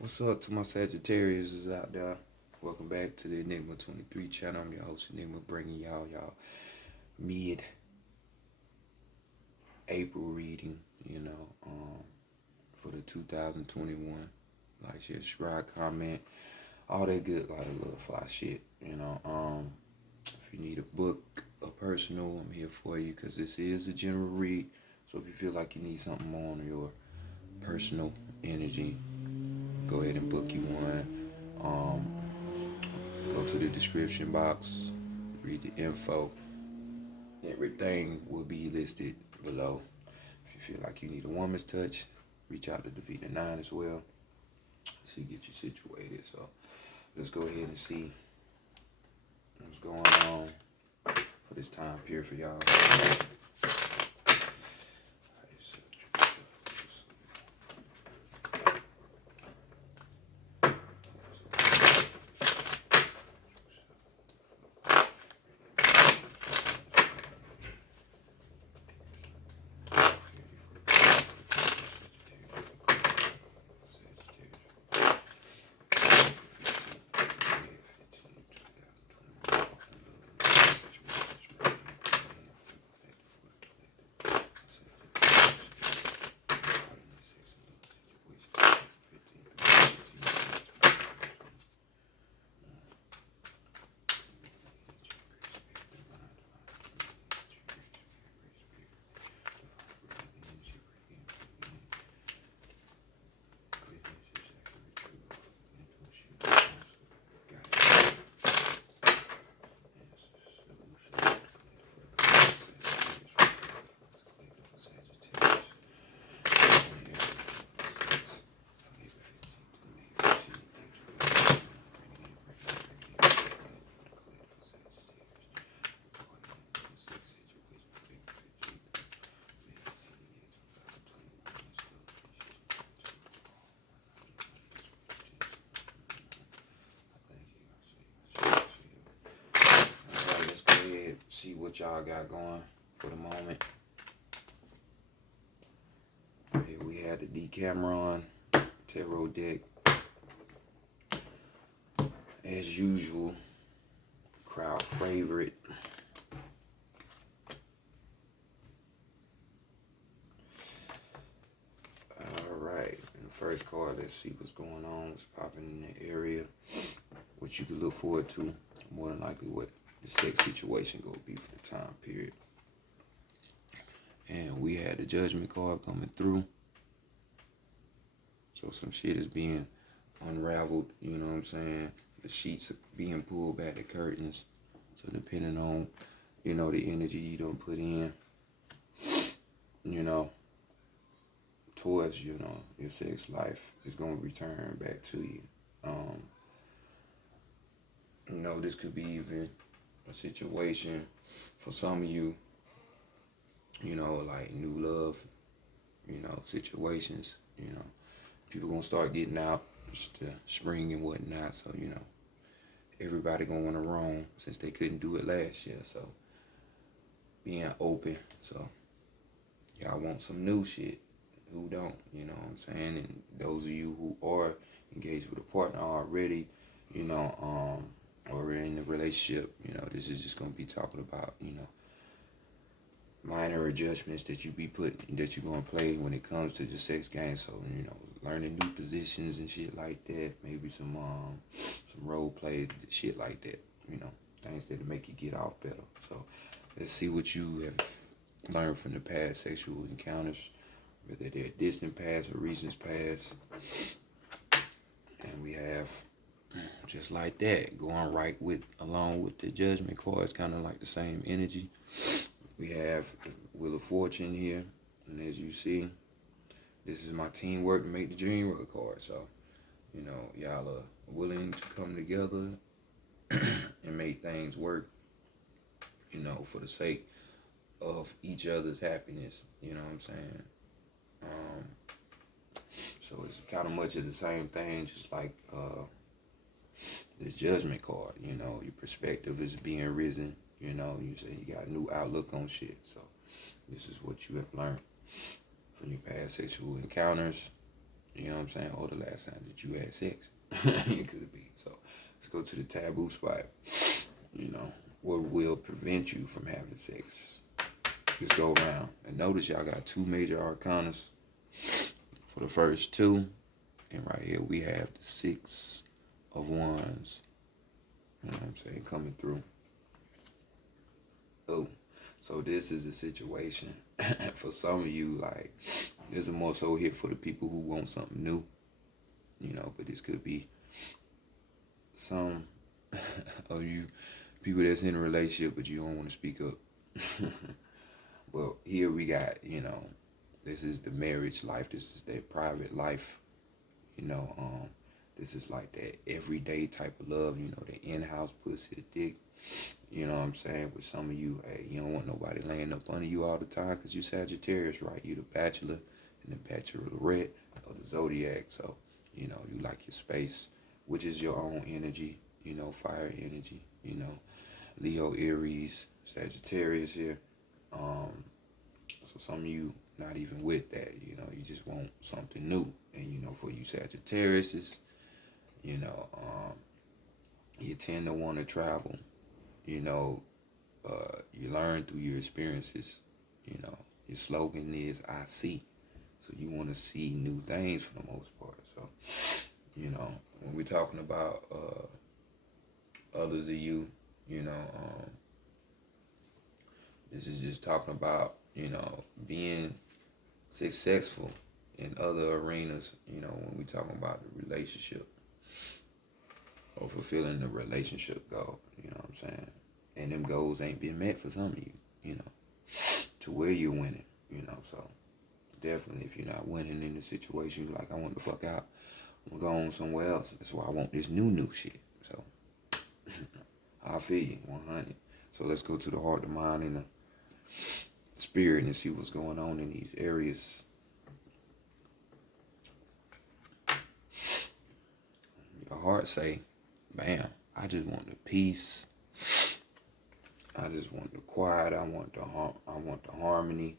What's up to my Sagittarius is out there? Welcome back to the Enigma 23 channel. I'm your host Enigma, bringing y'all mid-April reading. For the 2021. Like, share, subscribe, comment, all that good, like little fly shit. If you need a book, a personal, I'm here for you because this is a general read. So if you feel like you need something more on your personal energy, go ahead and book you one. Go to the description box, read the info. Everything will be listed below. If you feel like you need a woman's touch, reach out to the Vita9 as well. See, get you situated. So let's go ahead and see what's going on for this time period for y'all. See what y'all got going for the moment. Here we had the Decameron Tarot deck. As usual, crowd favorite. Alright, the first card, let's see what's going on, what's popping in the area, what you can look forward to, more than likely what the sex situation gonna be for the time period. And we had the Judgment card coming through. So some shit is being unraveled, you know what I'm saying? The sheets are being pulled back, the curtains. So depending on, the energy you don't put in, towards, your sex life is gonna return back to you. This could be even a situation for some of you, like new love, situations, people gonna start getting out, the spring and whatnot. So, everybody gonna want to roam since they couldn't do it last year. So being open. So y'all want some new shit. Who don't? You know what I'm saying? And those of you who are engaged with a partner already, or in a relationship, this is just gonna be talking about, minor adjustments that you're gonna play when it comes to the sex game. So, learning new positions and shit like that. Maybe some role play, shit like that. Things that make you get off better. So let's see what you have learned from the past sexual encounters, whether they're distant past or recent past. And we have, just like that, going right along with the Judgment cards, kind of like the same energy. We have Wheel of Fortune here, and as you see, this is my teamwork to make the dream work card. So, y'all are willing to come together and make things work, for the sake of each other's happiness. You know what I'm saying? So it's kind of much of the same thing, just like this Judgment card. Your perspective is being risen. You say you got a new outlook on shit. So this is what you have learned from your past sexual encounters. You know what I'm saying? Or the last time that you had sex. It could be. So let's go to the taboo spot. You know, what will prevent you from having sex? Let's go around. And notice y'all got two major arcanas for the first two. And right here we have the Six of Wands. You know what I'm saying? Coming through. Oh, so this is a situation for some of you, like, this is more so here for the people who want something new, you know, but this could be some of you people that's in a relationship, but you don't want to speak up. Well, here we got, you know, this is the marriage life. This is their private life, you know. This is like that everyday type of love, you know, the in-house pussy, dick. You know what I'm saying? With some of you, hey, you don't want nobody laying up under you all the time because you Sagittarius, right? You the bachelor and the bachelorette of the zodiac. So, you know, you like your space, which is your own energy, you know, fire energy, you know, Leo, Aries, Sagittarius here. So some of you not even with that, you know, you just want something new. And, you know, for you Sagittarius, you know, you tend to want to travel. You know, you learn through your experiences. You know, your slogan is "I see," so you want to see new things for the most part. So, you know, when we're talking about others of you, you know, this is just talking about, you know, being successful in other arenas. You know, when we're talking about the relationship or fulfilling the relationship goal. You know what I'm saying? And them goals ain't been met for some of you, you know, to where you're winning, you know. So definitely if you're not winning in the situation, you're like, I want to fuck out, I'm gonna go on somewhere else. That's why I want this new shit. So I feel you 100. So let's go to the heart, the mind, and the spirit and see what's going on in these areas. Your heart say, bam, I just want the peace. I just want the quiet. I want the harmony.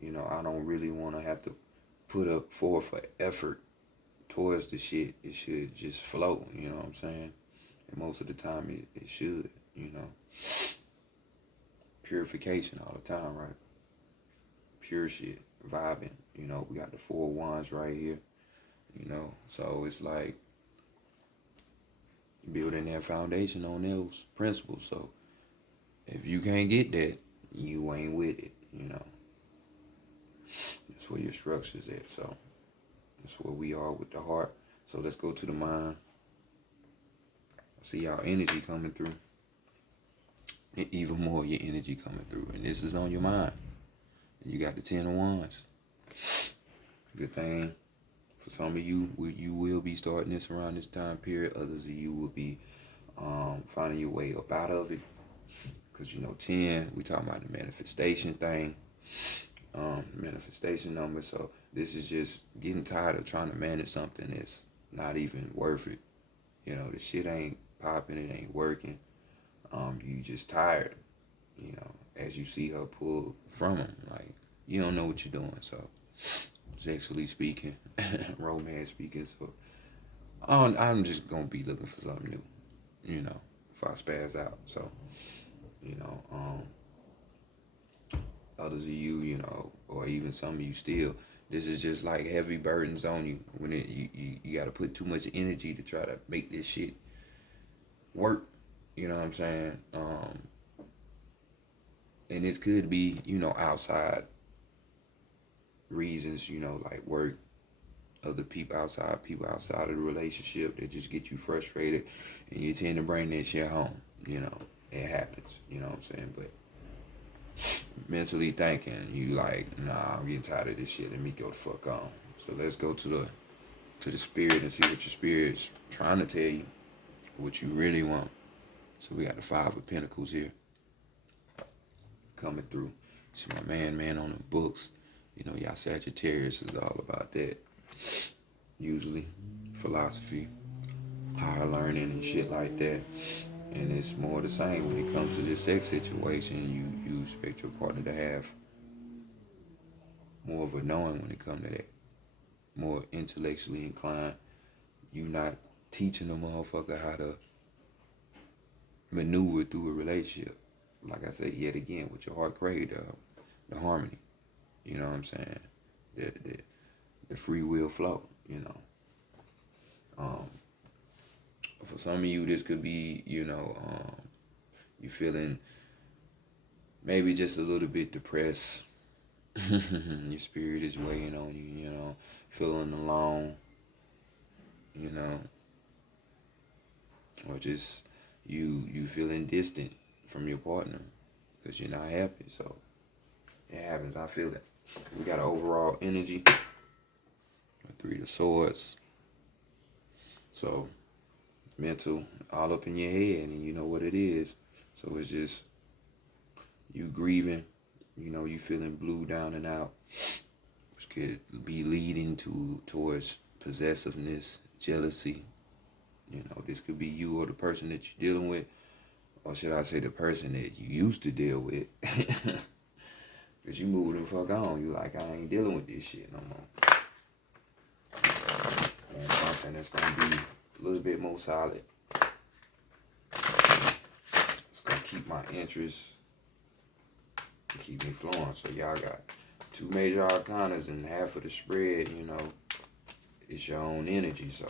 You know, I don't really want to have to put up forth for effort towards the shit. It should just flow. You know what I'm saying? And most of the time, it should. You know, purification all the time, right? Pure shit, vibing. You know, we got the Four of Wands right here. You know, so it's like building that foundation on those principles. So if you can't get that, you ain't with it, you know. That's where your structure's at. So that's where we are with the heart. So let's go to the mind. See y'all energy coming through. And even more your energy coming through. And this is on your mind. And you got the Ten of Wands. Good thing. For some of you, you will be starting this around this time period. Others of you will be finding your way up out of it. Because, you know, 10, we talking about the manifestation thing. Manifestation number. So this is just getting tired of trying to manage something that's not even worth it. You know, the shit ain't popping. It ain't working. You just tired. You know, as you see her pull from him. Like, you don't know what you're doing. So sexually speaking, romance speaking. So I'm just going to be looking for something new. You know, if I spaz out. So, you know, others of you, you know, or even some of you still, this is just like heavy burdens on you. When you got to put too much energy to try to make this shit work. You know what I'm saying? And this could be, you know, outside reasons, you know, like work, other people outside of the relationship that just get you frustrated, and you tend to bring that shit home. You know, it happens. You know what I'm saying? But mentally thinking, you like, nah, I'm getting tired of this shit. Let me go the fuck on. So let's go to the spirit and see what your spirit's trying to tell you, what you really want. So we got the Five of Pentacles here coming through. See my man on the books. You know, y'all Sagittarius is all about that. Usually, philosophy, higher learning and shit like that. And it's more the same when it comes to this sex situation. You expect your partner to have more of a knowing when it comes to that. more intellectually inclined. You not teaching a motherfucker how to maneuver through a relationship. Like I said, yet again, with your heart crave, the harmony. You know what I'm saying? The free will flow. You know. For some of you, this could be, you feeling maybe just a little bit depressed. Your spirit is weighing on you. Feeling alone. Or just you feeling distant from your partner because you're not happy. So it happens. I feel it. We got an overall energy. Three of Swords. So mental, all up in your head, and you know what it is. So it's just you grieving. You feeling blue down and out, which could be leading towards possessiveness, jealousy. This could be you or the person that you're dealing with, or should I say the person that you used to deal with. Because you moving the fuck on. You like, I ain't dealing with this shit no more. And something that's going to be a little bit more solid. It's going to keep my interest and keep me flowing. So y'all got 2 major arcanas and half of the spread, it's your own energy. So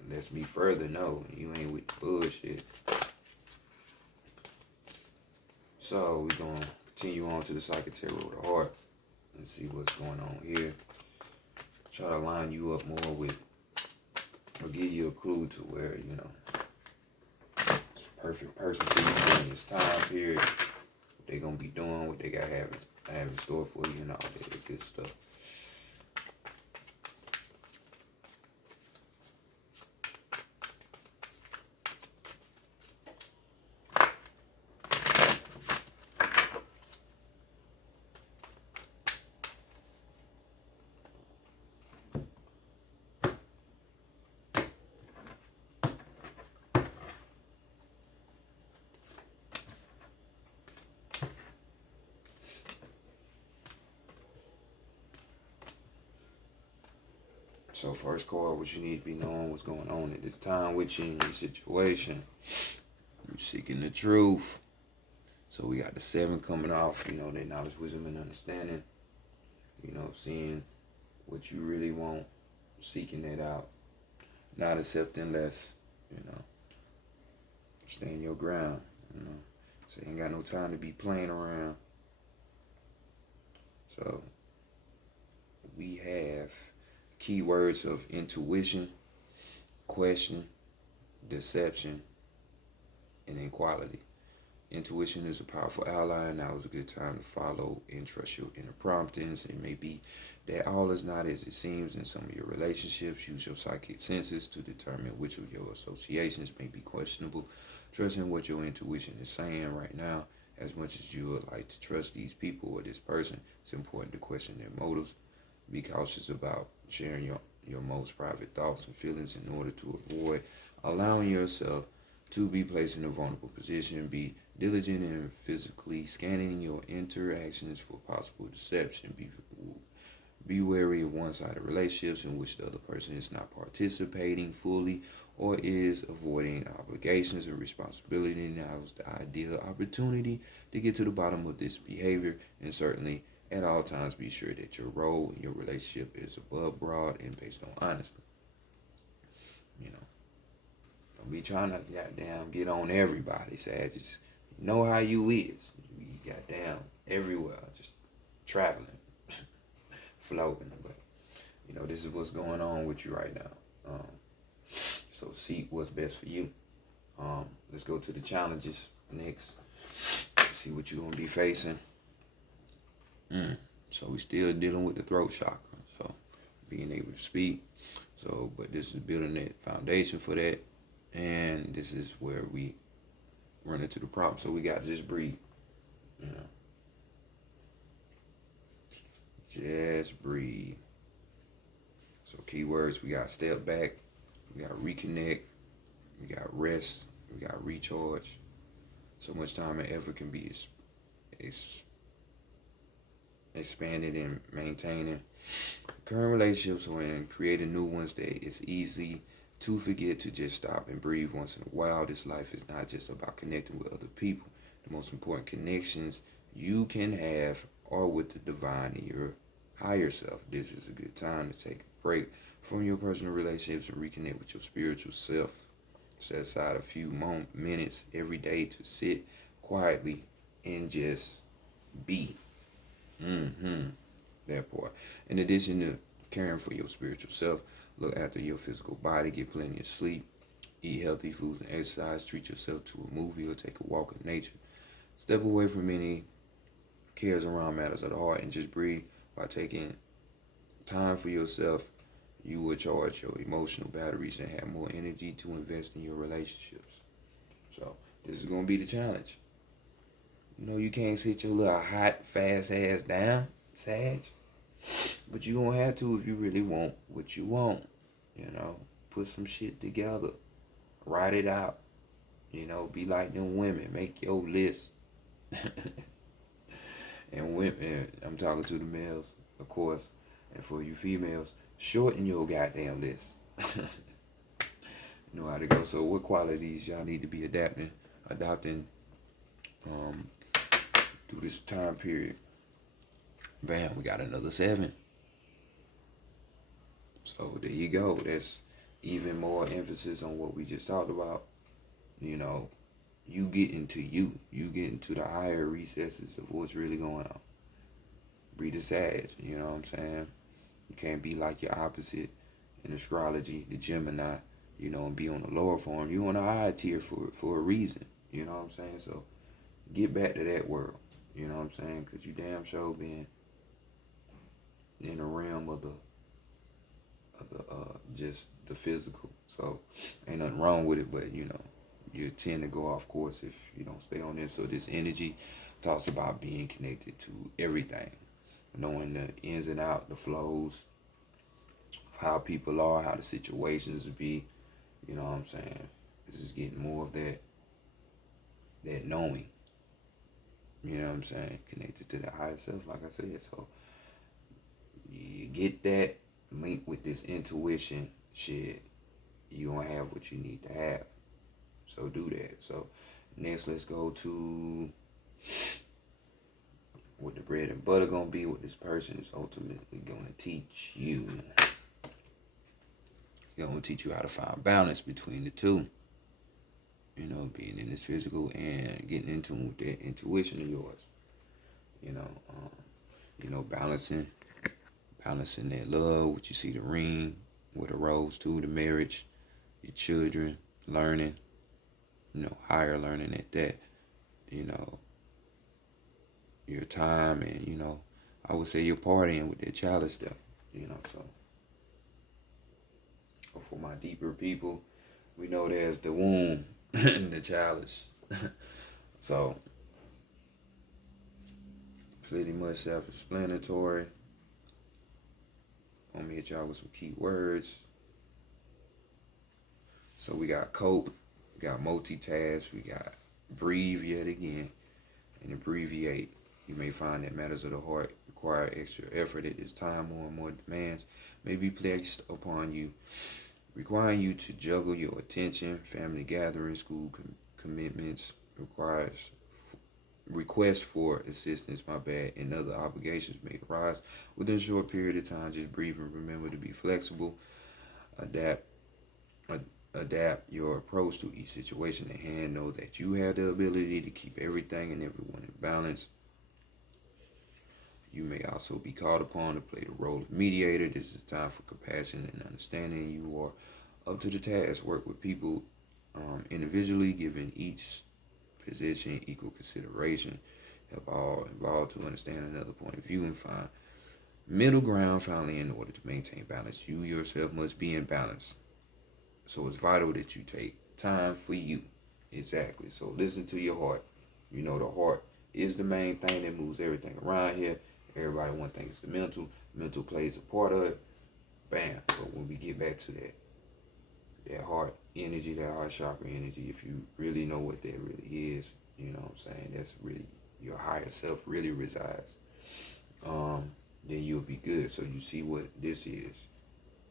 it lets me further know you ain't with the bullshit. So we're going to continue on to the Sagittarius with the heart and see what's going on here. Try to line you up more with, or give you a clue to where, it's a perfect person for you during this time period. What they going to be doing, what they got have in store for you, and all that good stuff. So first card, what you need to be knowing what's going on at this time with you in your situation. You're seeking the truth. So we got the 7 coming off, their knowledge, wisdom, and understanding. Seeing what you really want, seeking it out, not accepting less, staying your ground, So you ain't got no time to be playing around. So we have keywords of intuition, question, deception, and inequality. Intuition is a powerful ally, and now is a good time to follow and trust your inner promptings. It may be that all is not as it seems in some of your relationships. Use your psychic senses to determine which of your associations may be questionable. Trusting what your intuition is saying right now. As much as you would like to trust these people or this person, it's important to question their motives. Be cautious about sharing your most private thoughts and feelings in order to avoid allowing yourself to be placed in a vulnerable position. Be diligent in physically scanning your interactions for possible deception. Be wary of one-sided relationships in which the other person is not participating fully or is avoiding obligations or responsibility. Now is the ideal opportunity to get to the bottom of this behavior, and certainly at all times be sure that your role in your relationship is above board and based on honesty. Don't be trying to goddamn get on everybody, Sag. Just know how you is. You be goddamn everywhere, just traveling, floating. But this is what's going on with you right now. So seek what's best for you. Let's go to the challenges next. See what you're gonna be facing. So we still dealing with the throat chakra. So being able to speak. So, but this is building that foundation for that. And this is where we run into the problem. So we got to just breathe. Just breathe. So keywords, we got step back, we got reconnect, we got rest, we got recharge. So much time and effort can be expanded and maintaining current relationships or in creating new ones, that it's easy to forget to just stop and breathe once in a while. This life is not just about connecting with other people. The most important connections you can have are with the divine and your higher self. This is a good time to take a break from your personal relationships and reconnect with your spiritual self. Set aside a few minutes every day to sit quietly and just be. That part. In addition to caring for your spiritual self, look after your physical body, get plenty of sleep, eat healthy foods and exercise, treat yourself to a movie or take a walk in nature. Step away from any cares around matters of the heart and just breathe. By taking time for yourself, you will charge your emotional batteries and have more energy to invest in your relationships. So this is going to be the challenge. You know, you can't sit your little hot, fast ass down, Sag. But you gonna have to if you really want what you want. You know, put some shit together. Write it out. You know, be like them women. Make your list. And women, I'm talking to the males, of course. And for you females, shorten your goddamn list. You know how to go. So what qualities y'all need to be adopting through this time period? Bam, we got another 7. So there you go. That's even more emphasis on what we just talked about. You know, you get into you. You get into the higher recesses of what's really going on. Breathe the Sag, you know what I'm saying? You can't be like your opposite in astrology, the Gemini, you know, and be on the lower form. You on the higher tier for a reason. You know what I'm saying? So get back to that world. You know what I'm saying? Because you damn sure been in the realm of the just the physical. So ain't nothing wrong with it, but you know, you tend to go off course if you don't stay on this. So this energy talks about being connected to everything, knowing the ins and outs, the flows, how people are, how the situations be. You know what I'm saying? This is getting more of that knowing. You know what I'm saying? Connected to the higher self, like I said. So you get that linked with this intuition shit, you gonna have what you need to have. So do that. So next, let's go to what the bread and butter gonna be, what this person is ultimately gonna teach you. It's gonna teach you how to find balance between the two. You know, being in this physical and getting into with that intuition of yours. You know, balancing that love, what you see, the ring, with a rose too, the marriage, your children, learning, you know, higher learning at that, you know, your time, and, you know, I would say you're partying with that childish stuff, you know, so. For my deeper people, we know there's the womb and the childish. So, pretty much self-explanatory. I'm gonna hit y'all with some key words. So we got cope, we got multitask, we got breathe yet again, and abbreviate. You may find that matters of the heart require extra effort at this time. More and more demands may be placed upon you, requiring you to juggle your attention, family gatherings, school commitments, requests for assistance, and other obligations may arise within a short period of time. Just breathe and remember to be flexible. Adapt your approach to each situation at hand. Know that you have the ability to keep everything and everyone in balance. You may also be called upon to play the role of mediator. This is time for compassion and understanding. You are up to the task. Work with people individually, giving each position equal consideration. Help all involved to understand another point of view and find middle ground. Finally, in order to maintain balance, you yourself must be in balance. So it's vital that you take time for you. Exactly. So listen to your heart. You know, the heart is the main thing that moves everything around here. Everybody one thing is the mental. Mental plays a part of it. Bam. But when we get back to that heart energy, that heart chakra energy, if you really know what that really is, you know what I'm saying, that's really your higher self really resides. then you'll be good. So you see what this is.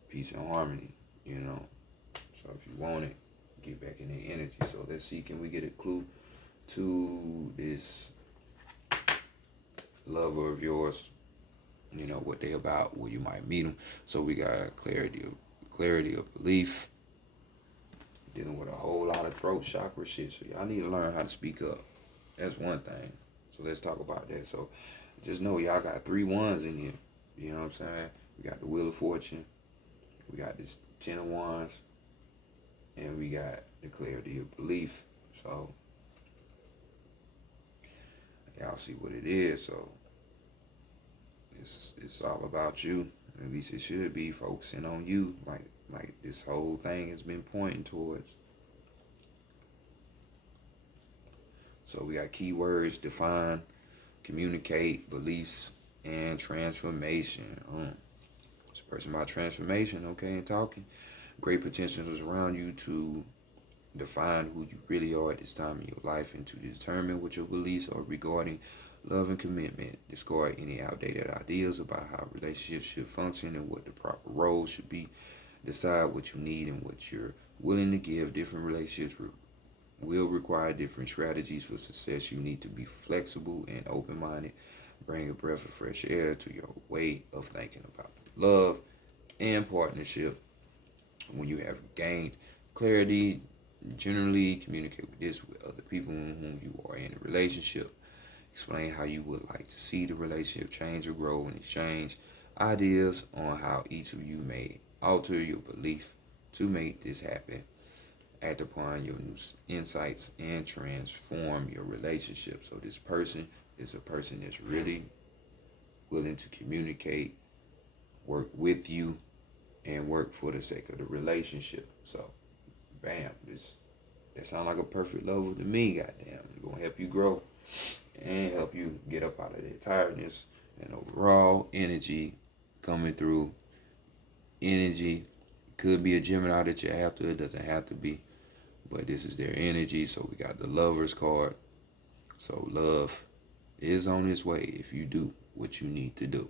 Peace and harmony, you know. So if you want it, get back in the energy. So let's see, can we get a clue to this lover of yours? You know, what they about, where you might meet them. So we got clarity of belief, dealing with a whole lot of throat chakra shit. So y'all need to learn how to speak up. That's one thing. So let's talk about that. So just know y'all got 3 wands in here. You know what I'm saying? We got the Wheel of Fortune. We got this 10 of Wands. And we got the clarity of belief. So y'all see what it is. So it's all about you. At least it should be, focusing on you. Like this whole thing has been pointing towards. So we got keywords: define, communicate, beliefs, and transformation. This person about transformation, okay, and talking. Great potential is around you to define who you really are at this time in your life and to determine what your beliefs are regarding love and commitment. Discard any outdated ideas about how relationships should function and what the proper roles should be. Decide what you need and what you're willing to give. Different relationships will require different strategies for success. You need to be flexible and open-minded. Bring a breath of fresh air to your way of thinking about love and partnership. When you have gained clarity, generally communicate with this with other people with whom you are in a relationship. Explain how you would like to see the relationship change or grow, and exchange ideas on how each of you may alter your belief to make this happen. Act upon your new insights and transform your relationship. So this person is a person that's really willing to communicate, work with you, and work for the sake of the relationship. So, bam, that sounds like a perfect lover to me. Goddamn, it's gonna help you grow and help you get up out of that tiredness and overall energy coming through. Energy could be a Gemini that you're after. It doesn't have to be, but this is their energy. So we got the Lovers card. So love is on its way if you do what you need to do.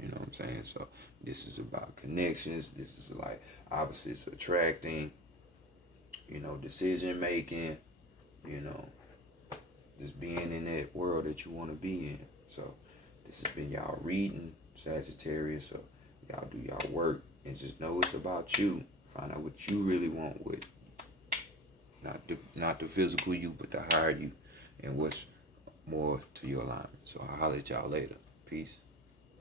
You know what I'm saying? So this is about connections. This is like opposites attracting, you know, decision making, you know, just being in that world that you want to be in. So this has been y'all reading, Sagittarius. So y'all do y'all work and just know it's about you. Find out what you really want with not the physical you, but the higher you, and what's more to your alignment. So I'll holler at y'all later. Peace.